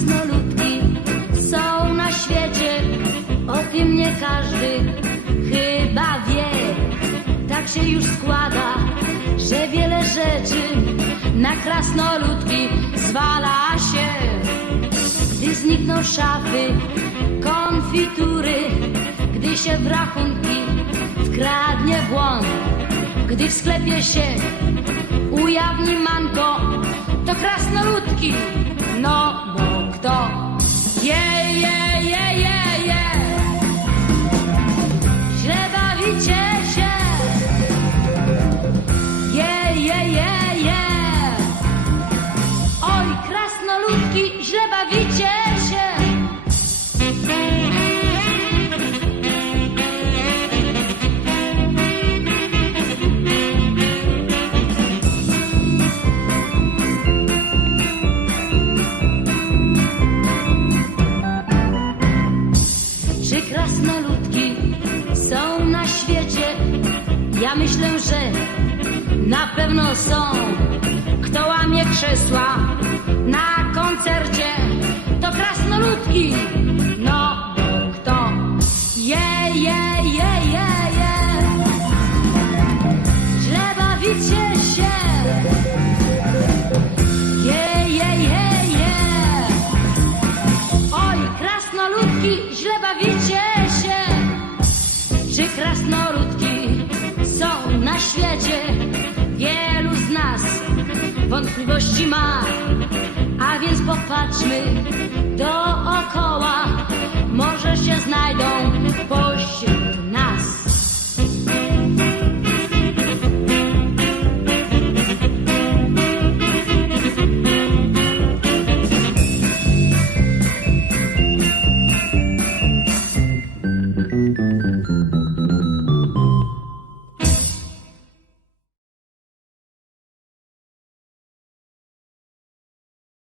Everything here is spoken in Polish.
krasnoludki są na świecie, o tym nie każdy chyba wie. Tak się już składa, że wiele rzeczy na krasnoludki zwala się. Gdy znikną szafy, konfitury, gdy się w rachunki wkradnie błąd, gdy w sklepie się ujawni manko, to krasnoludki Je, je, je. Oj, krasnoludki, źle bawicie się. Czy krasnoludki są na świecie? Ja myślę, że na pewno są. Kto łamie krzesła na koncercie, to krasnoludki. No, kto? Je, je, je, je, je. Źle bawicie się. Je, je, je, je. Oj, krasnoludki, źle bawicie się. Czy krasnoludki są na świecie? Wątpliwości ma, a więc popatrzmy dookoła.